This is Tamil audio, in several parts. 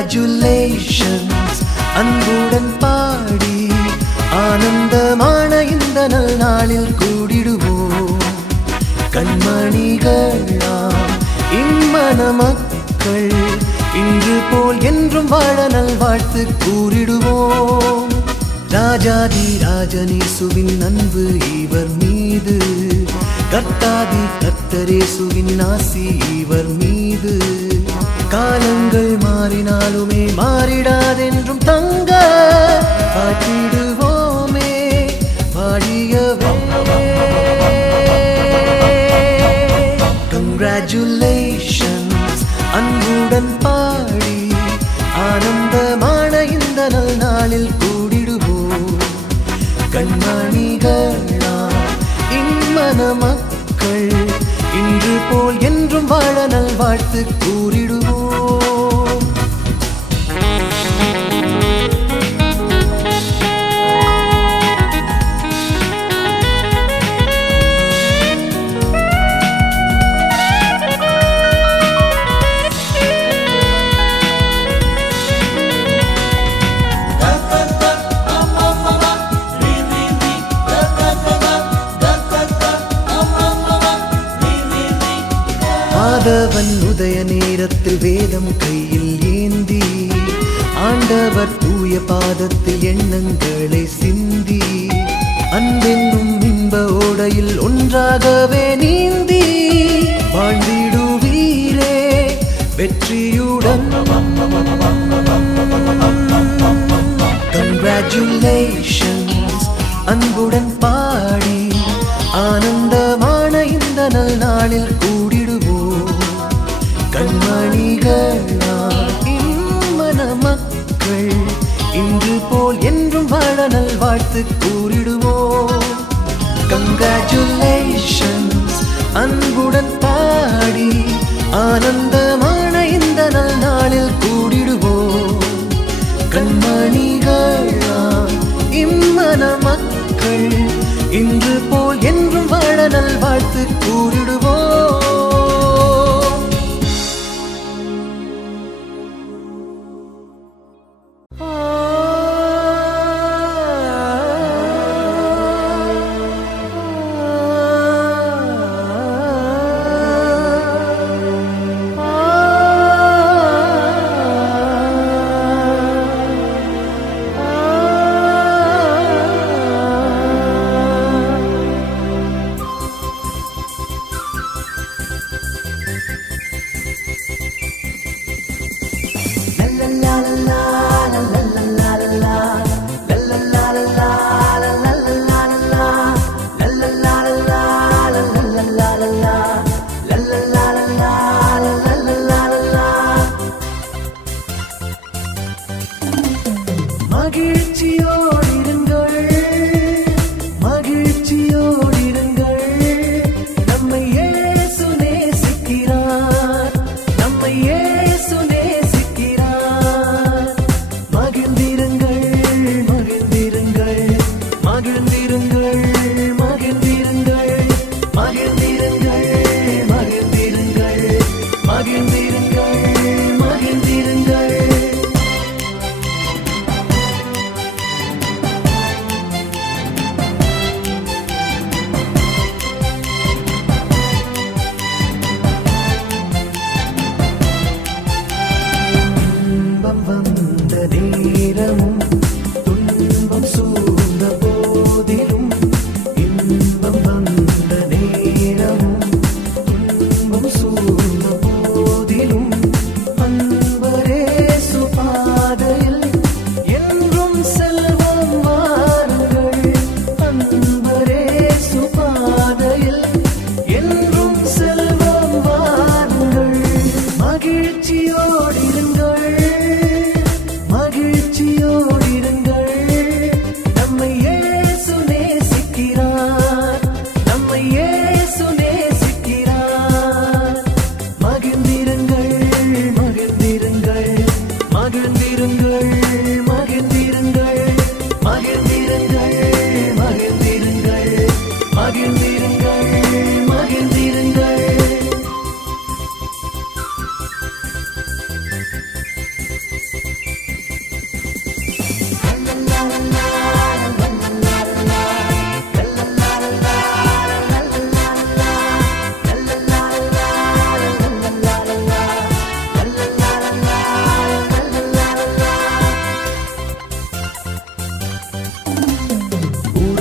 Congratulations அன்புடன் பாடி ஆனந்தமான இந்த நல்நாளில் கூடிடுவோம். கண்மணிகளாம் இம்மன மக்கள் இன்று போல் என்றும் வாழ நல்வாழ்த்து கூறிடுவோம். ராஜாதி ராஜனேசுவின் அன்பு இவர் மீது, கர்த்தாதி கர்த்தரேசுவின் ஆசி இவர் மீது. காலங்கள் மாறினாலுமே மாறிடாதென்றும் தங்க காட்டிடுவோமே பாடியவே. Congratulations அன்புடன் பாடி ஆனந்தமான இந்த நல்நாளில் கூடிடுவோம். கண்மணிகளா இம்மன மக்கள் இன்று போல் என்றும் வாழ நல்வாழ்த்து கூறிடுவோம். ஆதவன் உதய நேரத்தில் வேதம் கையில் ஏந்தி ஆண்டவர் தூய பாதத்தில் எண்ணங்களை சிந்தி அன்பென்னும் இன்ப ஓடையில் ஒன்றாகவே நீந்தி வாழ்ந்திடுவீரே வெற்றியுடன். Congratulations அன்புடன் பாடி ஆனந்தமான இந்த நல்நாளில் கூடிடுவோம். கண்மணிகளா இம்மன மக்கள் இன்று போல் என்றும் வாழ நல்வாழ்த்து கூறிடுவோம். Congratulations அன்புடன் பாடி ஆனந்தமான இந்த நல்நாளில் கூடிடுவோம். கண்மணிகளா இம்மன மக்கள் இன்று போல் என்றும் வாழ நல்வாழ்த்து கூறிடுவோம்.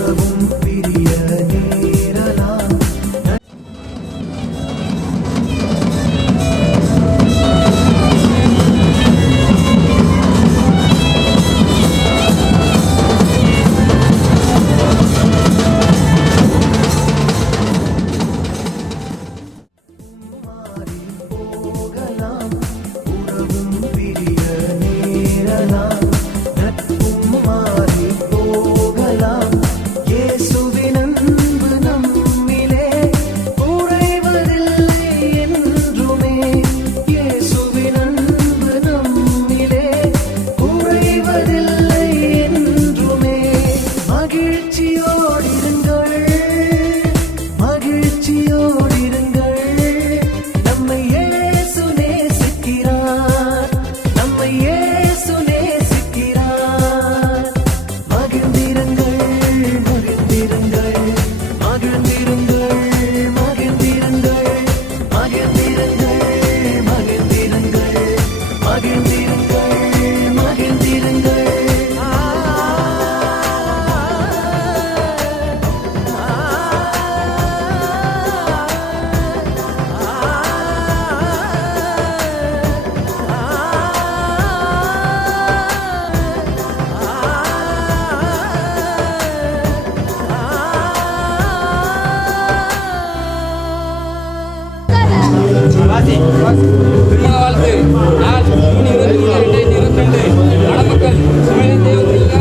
உறவும் பிரிய நேரலாம். திருமண வாழ்த்து நாள் 3/23/2022 மணமக்கள் சுமேதன் தேவதில்லா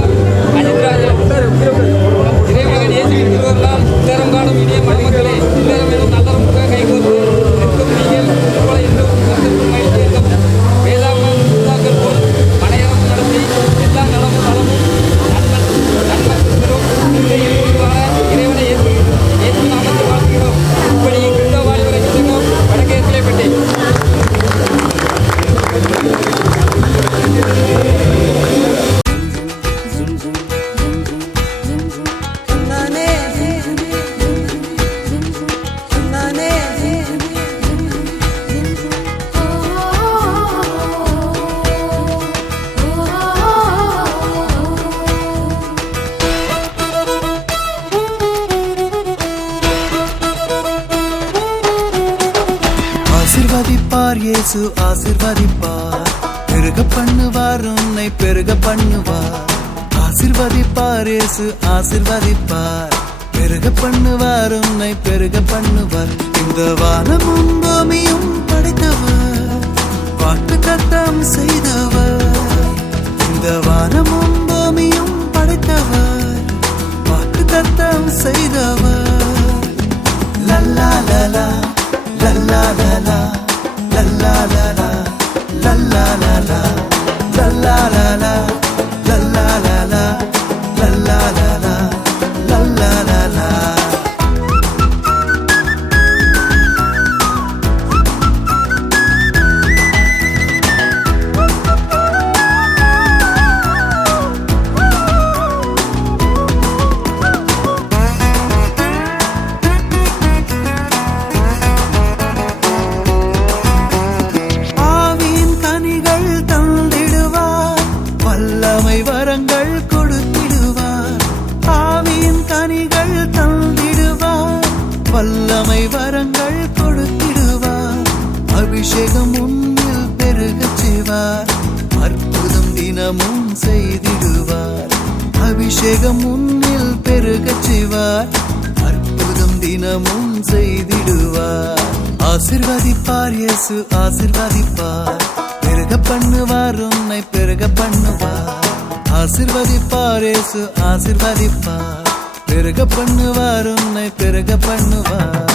அஜித்ராஜன் இறைமகன் இயேசு திருவருளால் இல்லறம் காணும் இனிய மணமக்களே, இல்லறம் எனும் நல்லறமுக கைகோர்த்து நிற்கும் நீங்கள் போல என்றும் கருத்திற்கும் மகிழ்ச்சி இருக்கும் வேதாகம் உத்தாக்கள் போல் மனையறம் நடத்தி எல்லா நலமும் நலமும் நன்மக்களும் இறைவனை ஏற்று நாமத்தில் வாழ்த்துகிறோம். இப்படி கிறிஸ்தவ வாழ்வுரை சங்கம் வடக்கே கிளைப்பட்டி. ஆசிர்வதிப்பார் இயேசு ஆசிர்வதிப்பார், பெருக பண்ணுவார் உன்னை பெருக பண்ணுவார். ஆசிர்வதிப்பார் இயேசு ஆசிர்வதிப்பார், பெருக பண்ணுவார் உன்னை பெருக பண்ணுவார். இந்த வானமும் பூமியும் படைத்தவர், வாக்கு தத்தம் செய்தவர். இந்த வானமும் பூமியும் படைத்தவர், வாக்கு தத்தம் செய்தவர். லல்லா லலா லல்லா லலா லல்லா லலா லல்லா லலா லல்லா லலா லல்லா லலா லல்லா லலா லல்லா லலா. வரங்கள் கொடுத்திடுவார், ஆவியின் கனிகள் தந்திடுவார். வல்லமை வரங்கள் கொடுத்திடுவார், அபிஷேகம் உன்னில் பெருகச் செய்வார். அற்புதம் தினமும் செய்திடுவார், அபிஷேகம் உன்னில் பெருகச் செய்வார். அற்புதம் தினமும் செய்திடுவார். ஆசிர்வதிப்பார் இயேசு ஆசிர்வதிப்பார், பெருக பண்ணுவார் உன்னை பெருக பண்ணுவார். ஆசிர்வதிப்பார் இயேசு ஆசிர்வதிப்பார், பெருக பண்ணுவார் உன்னை பெருக பண்ணுவார்.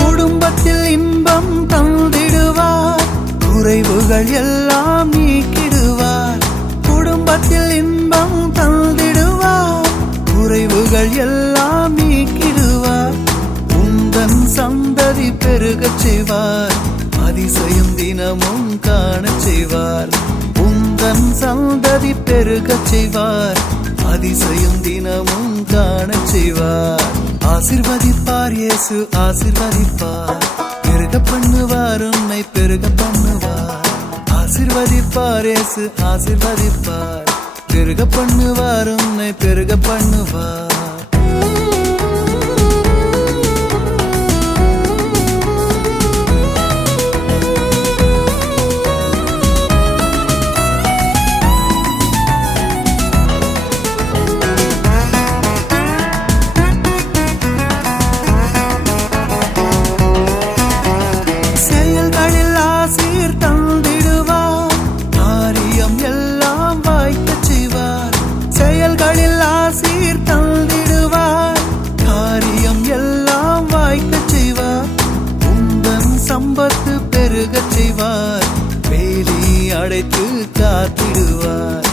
குடும்பத்தில் இன்பம் தந்திடுவார், குறைவுகள் எல்லாம் நீக்கிடுவார். குடும்பத்தில் இன்பம் தந்திடுவார், குறைவுகள் எல்லாம் நீக்கிடுவார். உந்தன் சந்ததி பெருகச் செய்வார், அதிசயம் தினமும் காணச் செய்வார். உந்தன் சந்ததி பெருகச் செய்வார், அதிசயம் தினமும் காணச் செய்வார். ஆசிர்வதிப்பார் இயேசு ஆசிர்வதிப்பார், பெருக பண்ணுவார் உன்னை பெருக பண்ணுவார். ஆசிர்வதிப்பார் இயேசு ஆசிர்வதிப்பார், பெருக பண்ணுவார் உன்னை பெருக பண்ணுவார். செயல்களில் ஆசீர் தந்திடுவார், காரியம் எல்லாம் வாய்க்கச் செய்வார். செயல்களில் ஆசீர் தந்திடுவார், காரியம் எல்லாம் வாய்க்கச் செய்வார். உந்தன் சம்பத்து பெருகச் செய்வார், வேலி அடைத்து காத்திடுவார்.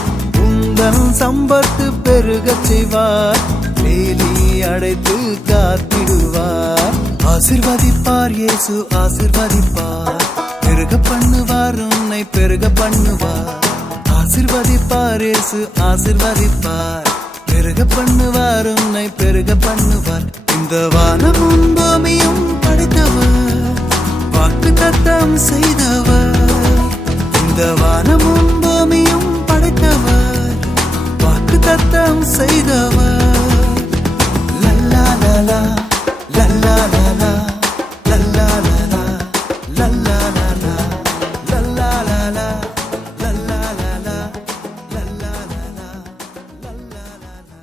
உந்தன் சம்பத்து பெருகச் செய்வார், வேலி அடைத்து காத்திடுவார். ஆசிர்வதிப்பார் இயேசு ஆசிர்வதிப்பார், பெருக பண்ணுவார் உன்னை பெருக பண்ணுவார். ஆசிர்வதிப்பார் இயேசு ஆசிர்வதிப்பார், பெருக பண்ணுவார் உன்னை பெருக பண்ணுவார். இந்த வானமும் பூமியும் படைத்தவர், வாக்கு தத்தம் செய்தவர். இந்த வானமும் பூமியும் படைத்தவர், வாக்கு தத்தம் செய்தவர். லல்லா லலா லல்லா லலா லல்லா லலா லல்லா லலா லல்லா லலா லல்லா லலா லல்லா லலா லல்லா லலா.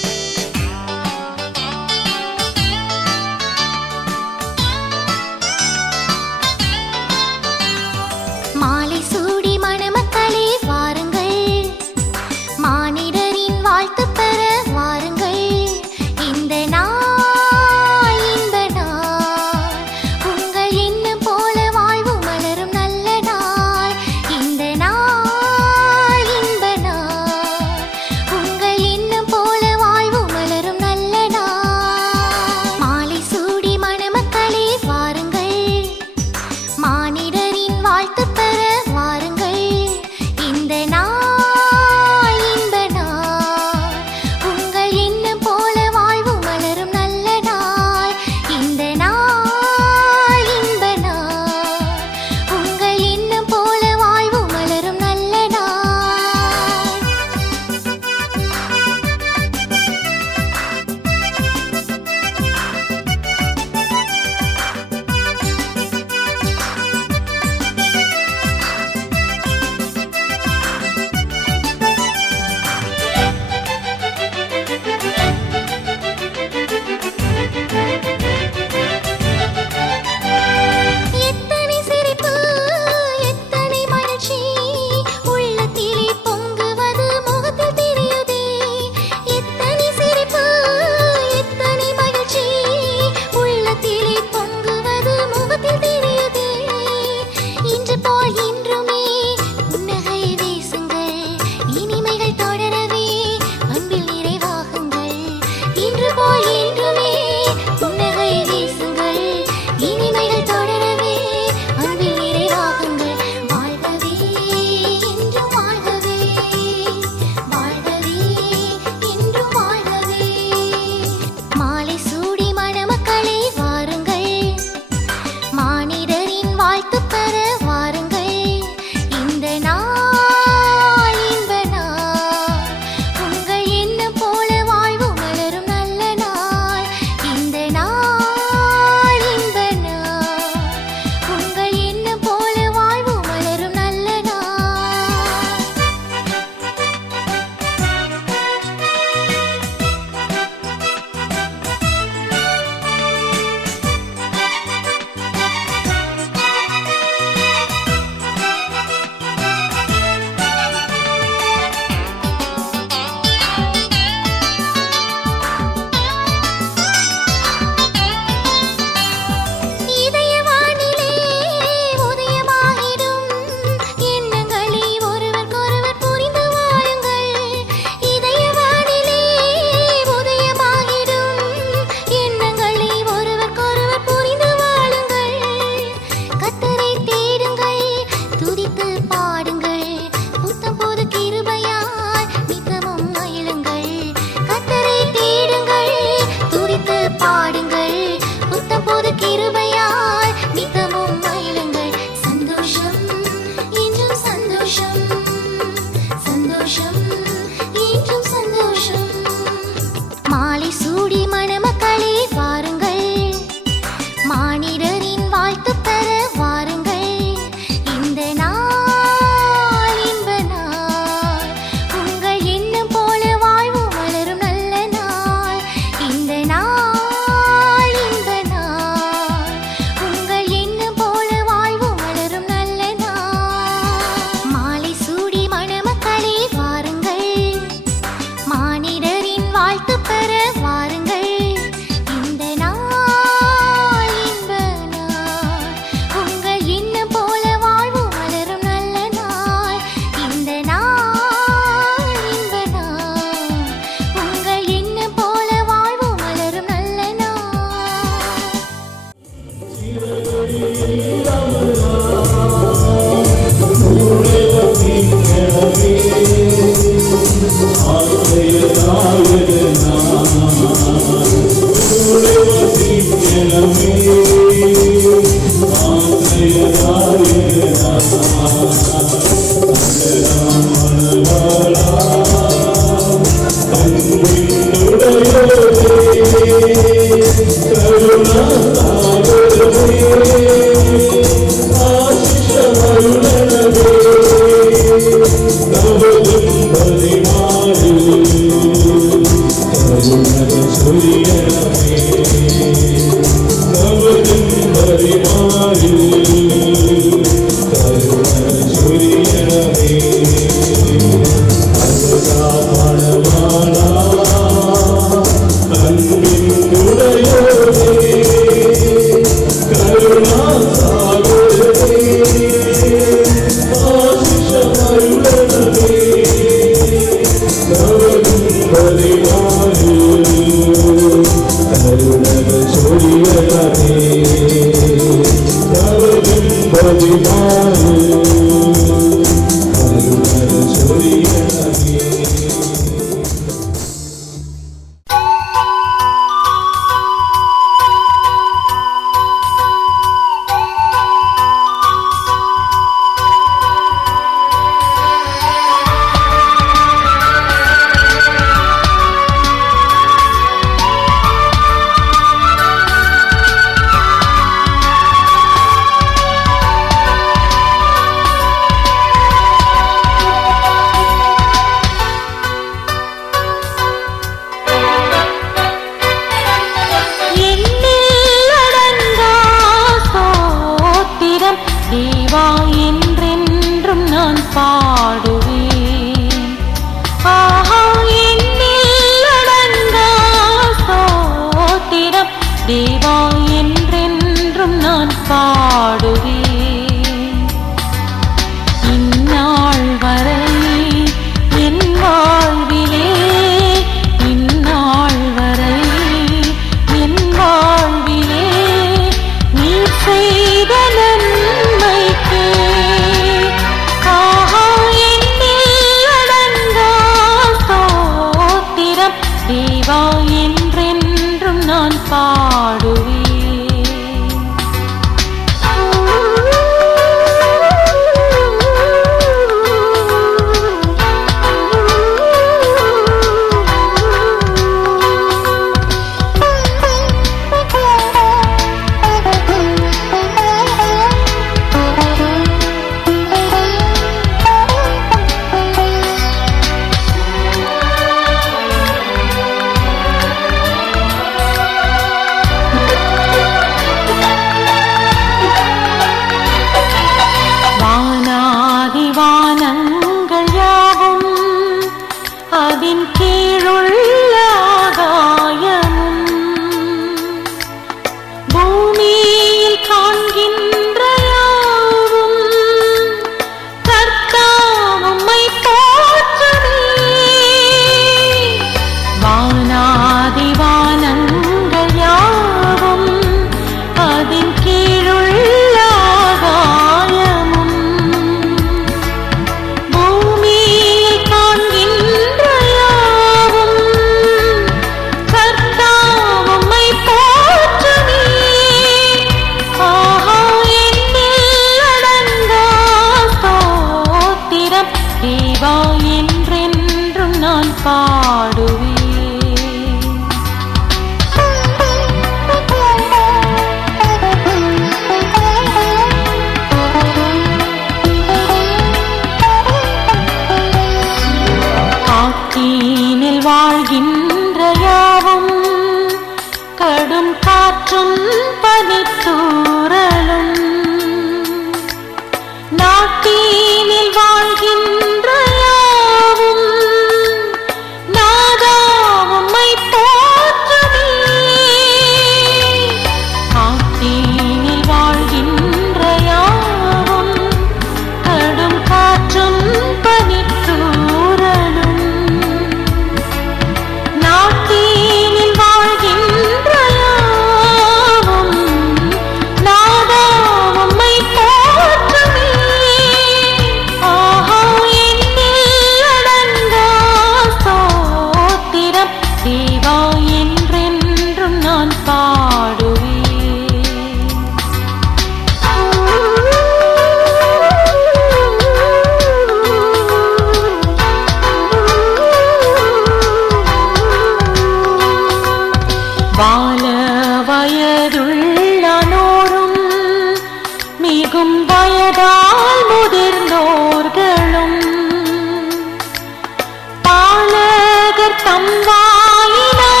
தம் வாயினால்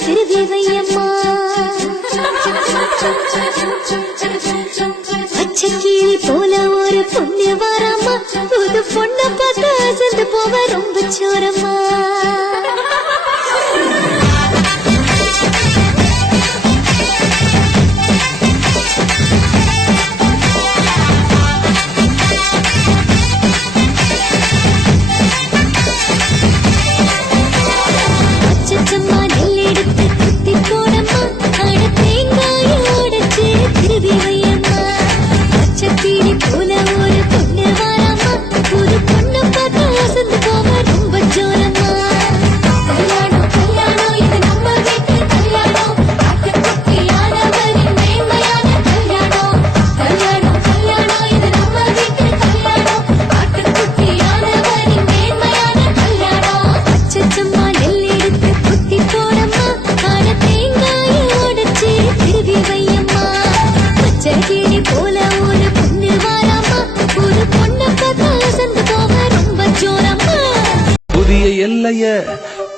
திருவி வையம்மா பச்சைக்கிளி போல ஒரு பொண்ணு வரம்மா புது பொண்ண பார்த்து அசந்து போவ ரொம்ப சோரம்மா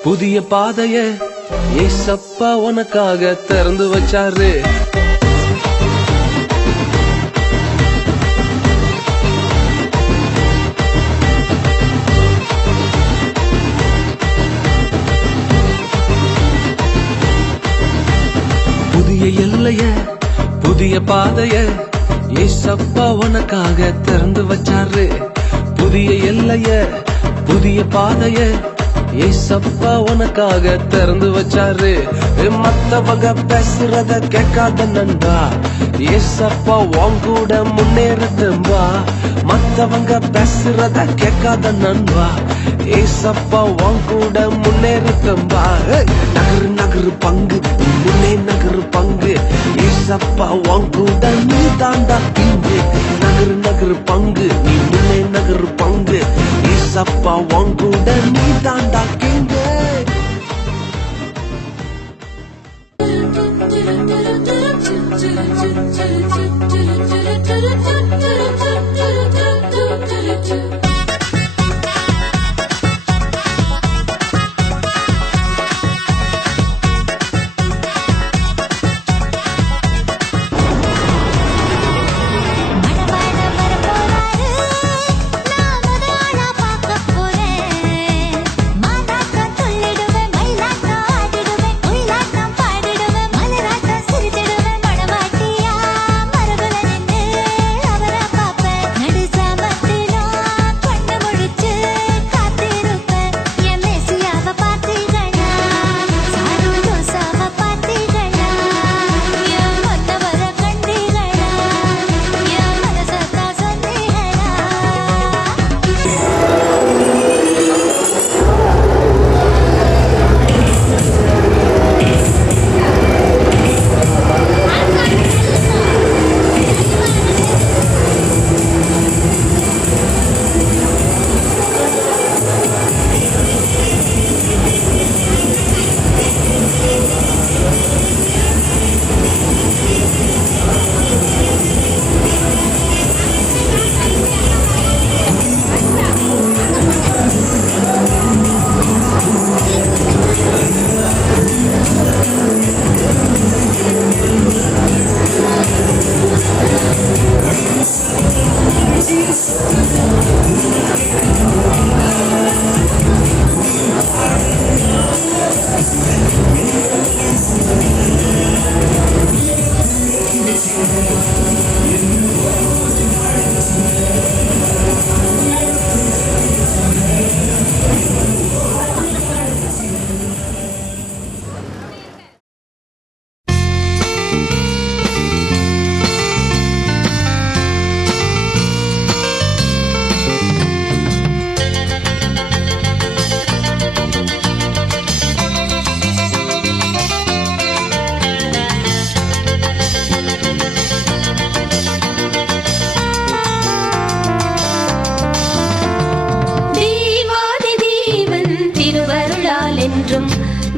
புதிய பாதைய ஏசப்பா உனக்காக திறந்து வச்சாரு புதிய எல்லைய புதிய பாதைய ஏசப்பா உனக்காக திறந்து வச்சாரு புதிய எல்லைய புதிய பாதைய ஏசப்பா உனக்காக திறந்து வச்சாரு மத்தவங்க பேசுறத கேட்காத நண்பா ஏசப்பா உன் கூட முன்னேறதும்பா மத்தவங்க பேசுறத கேட்காத நண்பா ஏசப்பா உன் கூட முன்னேறதும்பா நகரு நகரு பங்கு முன்னே நகரு பங்கு ஏசப்பா உன் கூட நீ தாண்டா இங்கு நகரு நகரு பங்கு நீ முன்னே நகரு பங்கு ஏசப்பா உன் கூட நீ தாண்டா கிங்கு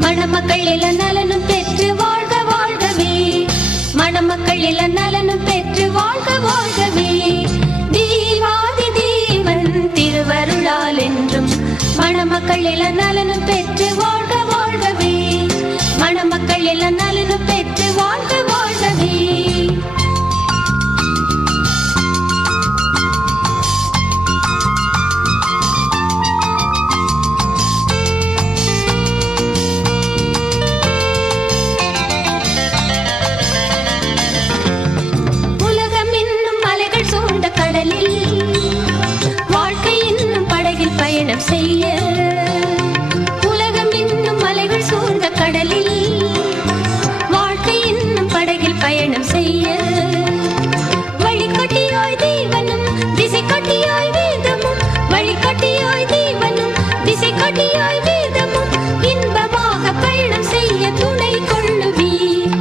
மணமக்கள் எல்லா நலனும் பெற்று வாழ்க வாழ்கவே மணமக்கள் எல்லா நலனும் பெற்று வாழ்க வாழ்கவே தீவாதி தேவன் திருவருளால் என்றும் மணமக்கள் எல்லா நலனும் பெற்று வாழ்க வாழ்கவே மணமக்கள் மக்கள் எல்லாம் நலனும் பெற்று வாழ்க வாழ்கவே. உலகம் என்னும் மலைகள் சூழ்ந்த கடலில் வாழ்க்கை என்னும் படகில் பயணம் செய்ய, உலகம் என்னும் மலைகள் சூழ்ந்த கடலில் வாழ்க்கை என்னும் படகில் பயணம் செய்ய, வழிகாட்டியாய் தேவனும் திசை காட்டியாய் வேதமும், வழிகாட்டியாய் தேவனும் திசை காட்டியாய் வேதமும், இன்பமாக பயணம் செய்ய துணை கொள்ளுவீர்,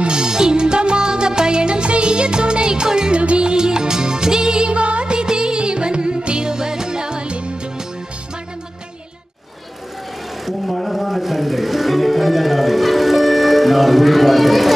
இன்பமாக பயணம் செய்ய துணை கொள்ளுவீர். தேவாதி தேவன் திருவருளால் என்றும் மணமக்கள் எல்லாம் உம் அழகான கண்கள் என்னை கண்டதாலே நான் உயிர்வாழ்கிறேன்.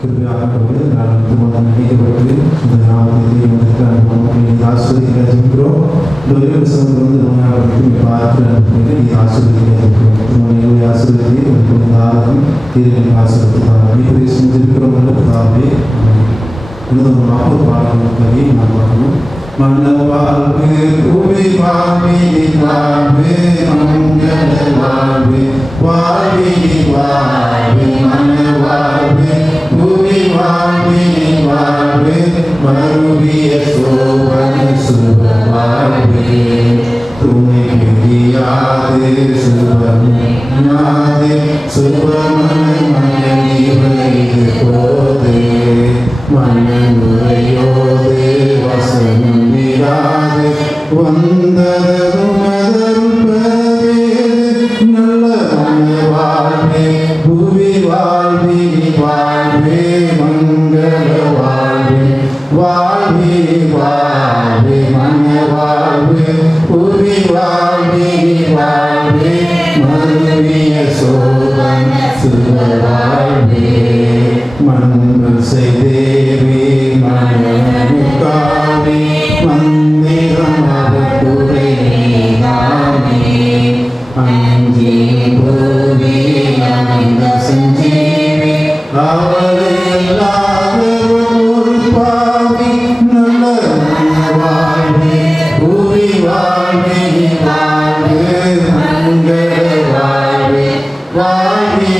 கிருபையாக நான் நினைக்கப்பட்டு இந்த நாமத்தை ஆசிரியர் ஜெபிக்கிறோம். இந்த வேறு சமூகத்தில் நோயாளர்களுக்கு பார்த்து நீ ஆசிரியர் ஆசிரியர் ஆரோக்கியம் தீர்வு ஆசிரியர் ஜெபிக்கிறோம் நல்லதாகவே இன்னும் 40 பாடல்களை நாம் பார்க்கணும். மன்னவாழ்வு பூமி வாழ்வே வாழ்வே மங்கள வாழ்வே வாழ்வே வாழ்வே மன்னவாழ்வே பூமி வாழ்வே வாழ்வே மறுவிய சோபன சுப வாழ்வே துணை பிரியாதே சுபமனாதே சுபமன மனிதனை போதே மனமுறையோதே வசனம் விராதே வந்ததும் மதரும் நல்ல மன வாழ்வே புவி வாழ்வி வாழ்வே மங்கள வாழ்வே வாழ்வி வாழ்வே மன வாழ்வே புவி வாழ்வி வாழ்வே மறுவிய சோதன சுப வாழ்வே மன்கள் செய்தேவி மனமுக்காவே மந்திரம் அவக்குறை நாமே அஞ்சி போவி அமிர்த சஞ்சீவி அவரை அல்லாத ஒரு பாவி நல்ல வாழ்வே புவி வாழ்வே வாழ்வே மங்கள வாழ்வே வாழ்வே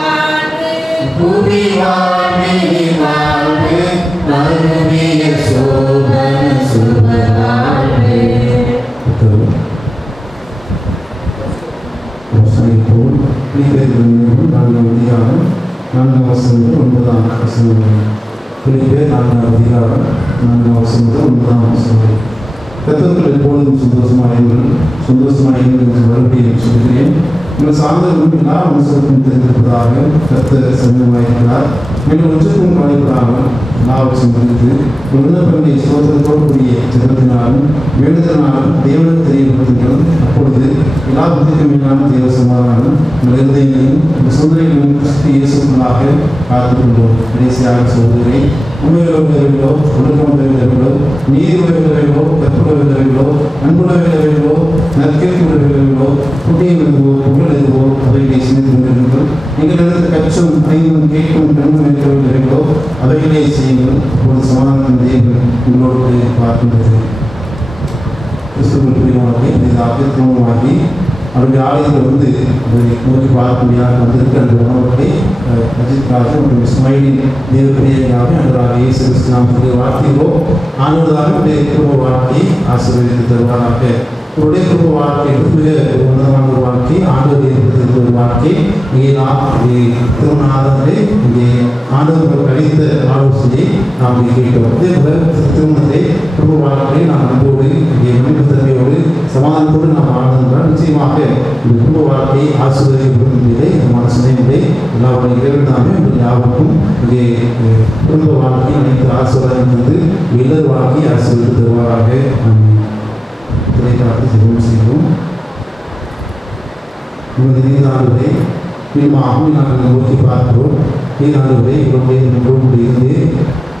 வாழ்வே புவி வாழ்வே வாழ்வே மறுவிய சோபன சுப வாழ்வே. போல் நான்காம் அதிகாரம் 4ஆம் வசனம் 9ஆம் வசனம். பிலிப்பியர் 4ஆம் அதிகாரம் 4ஆம் வசனம் 9ஆம் வசனம். கர்த்தருக்குள் எப்பொழுதும் சந்தோஷமாயிருங்கள் என்று மறுபடியும் சொல்கிறேன். உங்கள் சார்ந்தவர்களும் எல்லா மனுஷருக்கும் தெரிந்திருப்பதாக கர்த்தர் சமயமாயிருக்கிறார். மேலும் ஒன்றுக்கும் கவலைப்படாமல் எல்லாவற்றையும் குறித்து விண்ணப்பங்களை சோதனத்தோடு கூடிய ஜெபத்தினாலும் வேண்டுதலினாலும் தேவனுக்கு தெரியப்படுத்துங்கள். அப்பொழுது எல்லா புத்திக்கும் மேலான தேவ சமாதானம் உங்கள் இருதயங்களையும் உங்கள் சிந்தனைகளையும் கிறிஸ்து இயேசுக்குள்ளாக காத்துக்கொள்வோம். கடைசியாக சகோதரரை உண்மையுள்ளவர்களோ ஒழுக்கமுள்ளவர்களோ நீதியுள்ளவர்களோ கற்புள்ளவர்களோ அன்புள்ளவர்களோ நற்கேட்புள்ளவர்களோ புண்ணியமெதுவோ புகழெதுவோ அவைகளை சிந்தித்து கொண்டிருங்கள். எங்களிடத்தில் கற்றும் அறிந்தும் கேட்கும் கண்ணும் இருக்கிறவர்களோ அவைகளே செய்யுங்கள். அப்பொழுது சமாதானம் தேவன் உங்களோடு பார்க்கின்றது. கிறிஸ்துவின் பிரியமானவர்களே, இந்த ஆக்கிரமமாகி அவருடைய ஆலயத்தில் வந்து நோக்கி பார்க்கக்கூடியாக வந்திருக்கிற அந்த உணவுகளை அஜித் ராஜன் மற்றும் இஸ்மாயிலின் தேவப்பிரியையாக அன்றாக இயேசு கிறிஸ்து நாமத்திலே வாழ்த்துகிறோம். ஆண்டவராக குடும்ப வாழ்க்கையை ஆசீர்வதித்து தருவாராக. இவருடைய குடும்ப வாழ்க்கை மிக உன்னதமான ஒரு வாழ்க்கை, ஆண்டவர் ஏற்படுத்தியிருக்கிற ஒரு வாழ்க்கை. இங்கே நாம் திருமண ஆதரவை இங்கே ஆண்டவர் அளித்த ஆலோசனையை நாம் இங்கே கேட்டோம். அதே போல திருமணத்தை குடும்ப வாழ்க்கையை நாம் அன்போடு இங்கே மனிதத்தன்மையோடு சமாதானத்தோடு நாம் வாழ்ந்தால் நிச்சயமாக இந்த குடும்ப வாழ்க்கையை ஆசீர்வதிக்கப்படும் என்பதை நம்மால் சிந்தனை எல்லாருடைய இறைவன் தாமே உங்கள் யாருக்கும் இங்கே குடும்ப வாழ்க்கையை அனைத்து ஆசீர்வாதம் வந்து இல்லற வாழ்க்கையை ஆசீர்வதித்து தருவாராக. திரைக்காட்டு ஜெபம் செய்வோம். உங்கள் நீதானவரை மீண்டும் நாங்கள் நோக்கி பார்க்கிறோம். நீதானவரை இவருடைய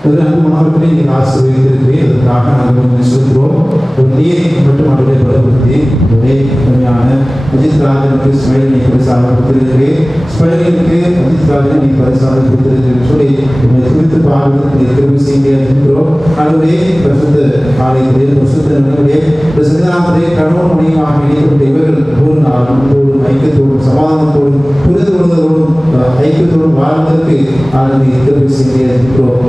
இருந்து அன்பு மாணவர்களை நீங்கள் ஆசீர்வதித்திருக்கிறேன். அதற்காக நாங்கள் செலுத்துகிறோம். ஒரு நீர் மட்டும் அவர்களை பலப்படுத்தி ஒரே உண்மையான அஜித் ராஜனுக்கு ஸ்மைலினை பரிசாக கொடுத்திருக்கிறேன். ஸ்மைலினுக்கு அஜித் ராஜன் நீ பரிசாக கொடுத்திருக்கிறேன் சொல்லி உங்களை குறித்து பாடுவதற்கு திரும்பி செய்கிறோம். அதுவே பிரசுத்த ஆலயத்திலே பிரசுத்த நிலையிலே பிரசுத்தனாமத்திலே கணவன் மணியமாக இணைக்கப்பட்ட இவர்கள் ஒவ்வொரு நாளும் அன்போடும் ஐக்கியத்தோடும் சமாதானத்தோடும் புரிந்து கொள்வதோடும் ஐக்கியத்தோடும் வாழ்வதற்கு ஆளுநரை திரும்பி செய்கிறோம்.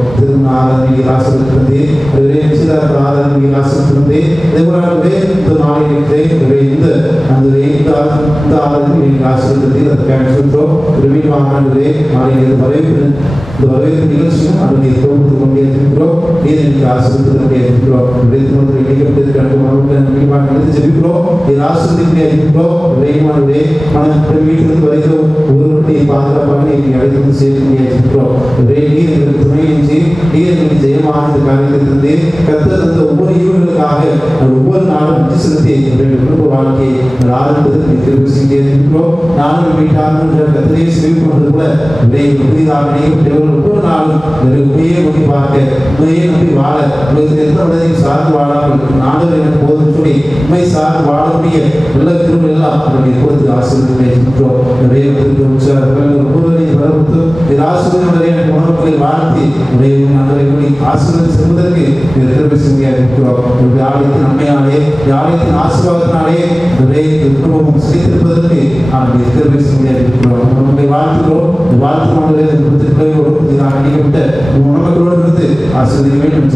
ஆராதனை ஆசிரியத்திலிருந்தே அதுவே நிச்சயதார்த்த ஆராதனை ஆசிரியத்திலிருந்தே தேவராகவே இந்த நாளிலே இந்த ஆராதனை ஆசிரியத்திலிருந்தே அதற்காக சொல்கிறோம். ஒரு மீனமாக நாளில் வரவேற்பு நிகழ்ச்சியும் அதனை தோன்று கொண்டே இருக்கிறோம். நீர் ஆசிரியத்திலிருந்தே இருக்கிறோம். இணைக்கப்பட்டிருக்கிற மீனமாக நினைத்து ஜெபிக்கிறோம். இதை ஆசிரியத்திலே இருக்கிறோம். விரைவானவரே வீட்டிலிருந்து வரைக்கும் ஒருவருடைய பாதுகாப்பாக எங்களை அழைத்து சேர்க்கிறோம். நீர் எங்களுக்கு துணையின்றி நீர் எங்களுக்கு ஜெயமாக இந்த காரியத்திலிருந்து கர்த்தர் தந்த ஒவ்வொரு ஈவுகளுக்காக ஒவ்வொரு நாளும் நன்றி செலுத்தி எங்களுடைய குடும்ப வாழ்க்கையை ஆரம்பித்து திருப்பி செய்கிறோம். நானும் வீட்டாரும் கர்த்தரையை செவி கொண்டது கூட புதிதாக ஒவ்வொரு நாளும் உண்மையே நம்பி பார்க்க உண்மையே நம்பி வாழ உங்களுக்கு எந்த உடனே சார்ந்து வாழாமல் நானும் எனக்கு போதும் சொல்லி உண்மை சார்ந்து வாழக்கூடிய நல்ல திரும்ப எல்லாம் நம்முடைய கொடுத்து ஆசீர்வதிக்கின்றோம். உணவுகளை வாழ்த்தி ஆசீர்வாதம் செல்வதற்கு திருப்பி செய்தியாக இருக்கிறோம். ஆலயத்தின் நன்மையாலே ஆலயத்தின் ஆசீர்வாதத்தினாலே குடும்பமும் செய்திருப்பதற்கு நாம் திருப்பி செய்தியாக இருக்கிறோம். நம்முடைய வாழ்த்துகிறோம். வாழ்த்து அணிக்கப்பட்ட உணவுகளோடு இருந்து ஆசீர்வதிக்க வேண்டும்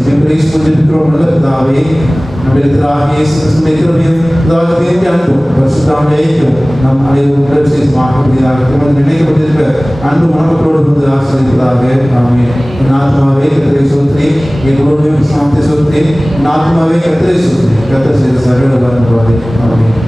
கொண்டிருக்கிறோம். நல்ல பிதாவே, நம் அனைவரும் நினைக்கப்பட்டிருக்க அன்பு மனமக்களோடு வந்து ஆசிரியர்களாக ஆத்மாவே கத்திரை சோத்ரி எங்களோடு விசாமத்தை சோத்ரி ஆத்மாவே கத்திரை சோத்ரி கத்திர செய்த சகல வருவாரே. ஆமென்.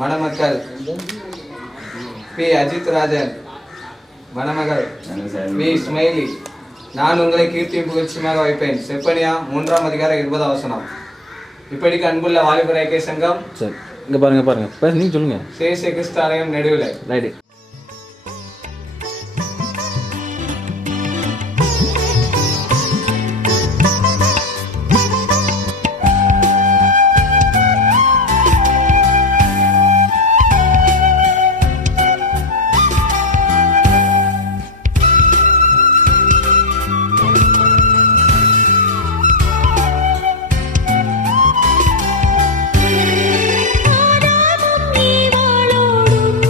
மணமக்கள் பி. அஜித் ராஜன், மணமகள் பி. ஸ்மைலி. நான் உங்களை கீர்த்தியும் புகழ்ச்சியுமாக வைப்பேன். செப்பனியா 3ஆம் அதிகாரம் 20ஆம் வசனம். இப்படிக்கு அன்புள்ள வாலிபர் ஐக்கிய சங்கம் இங்க பாருங்க நீங்க சொல்லுங்க. சேச கிறிஸ்தாலயம் நடுவில் ரைட். ஆனாலும் நீ வாழோடும்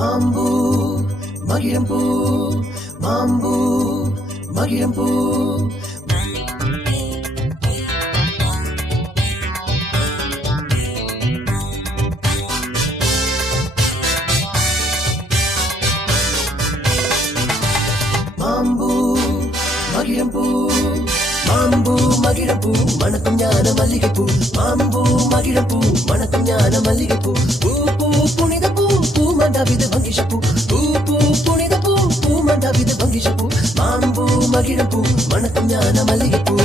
மாம்பூ மகிழம்பூ மாம்பூ மகிழம்பூ மாம்பூ மகிழம்பூ மாம்பூ மகிழம்பூ மணக்கும் ஞான மல்லிகைப்பூ மாம்பூ மகிழம்பூ மணக்கும் ஞான மல்லிகைப்பூ பூ பூ புனித பூ பூ மண்டவித வங்கிஷப்பூ பூ பூ புனித பூ பூ மண்டவித வங்கிஷப்பூ மாம்பூ மகிழம்பூ மணக்கும் ஞான மல்லிகைப்பூ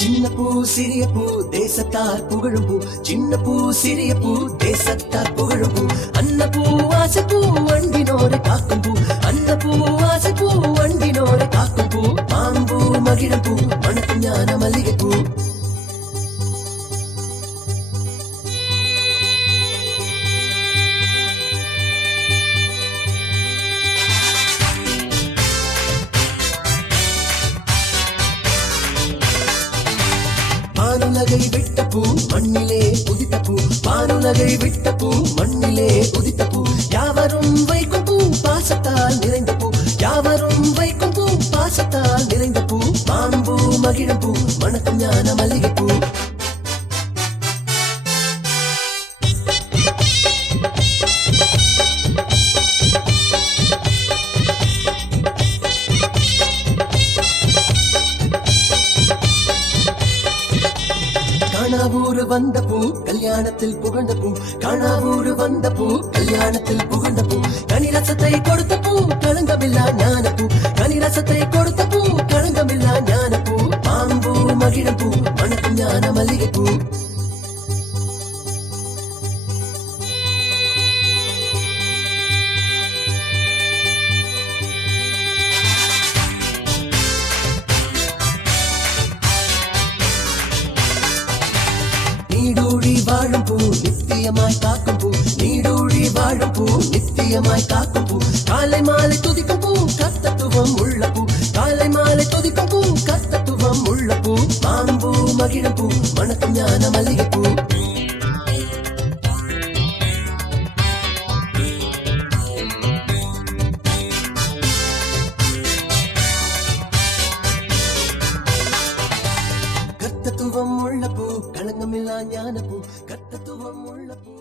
சின்ன பூ சிறிய பூ தேசத்தார் புகழும் பூ சின்ன பூ சிறிய பூ தேசத்தார் புகழும் பூ அன்ன பூ ஆசை பூ வண்டினோரை காக்கும் பூ அன்ன பூ ஆசை பூ வண்டினோரை காக்கும் பூ மாம்பூ மகிழும் பூ மணக்கும் ஞான மல்லிகை பூ வானுலகை விட்ட பூ மண்ணிலே உதித்த பூ வானுலகை விட்ட பூ மண்ணிலே உதித்த பூ யாவரும் வைக்கும் பூ பாசத்தால் நிறைந்த பூ யாவரும் வைக்கும் பூ பாசத்தால் நிறைந்த பூ மாம்பூ மகிழும் பூ மணக்கும் ஞான மல்லிகை பூ காணாவூரு வந்த பூ கல்யாணத்தில் புகழ்ந்த பூ காணாவூரு வந்த பூ கல்யாணத்தில் புகழ்ந்த பூ கனிரசத்தை கொடுத்த பூ களங்கமில்லா ஞான பூ கனிரசத்தை கொடுத்த பூ களங்கமில்லா ஞான பூ மாம்பூ மகிழும் பூ மணக்கும் ஞான மல்லிகை பூ நீடூழி வாழும் பூ நித்தியமாய் காக்கும் பூ நீடூழி வாழும் பூ நித்தியமாய் காக்கும் பூ காலை மாலை துதிக்கும் பூ கர்த்தத்துவம் உள்ள பூ காலை மாலை துதிக்கும் பூ கர்த்தத்துவம் உள்ள பூ மாம்பூ மகிழும் பூ மணக்கும் ஞான மல்லிகை பூ கர்த்தத்துவம் உள்ள பூ களங்கமில்லா ஞான பூ கர்த்தத்துவம் உள்ள பூ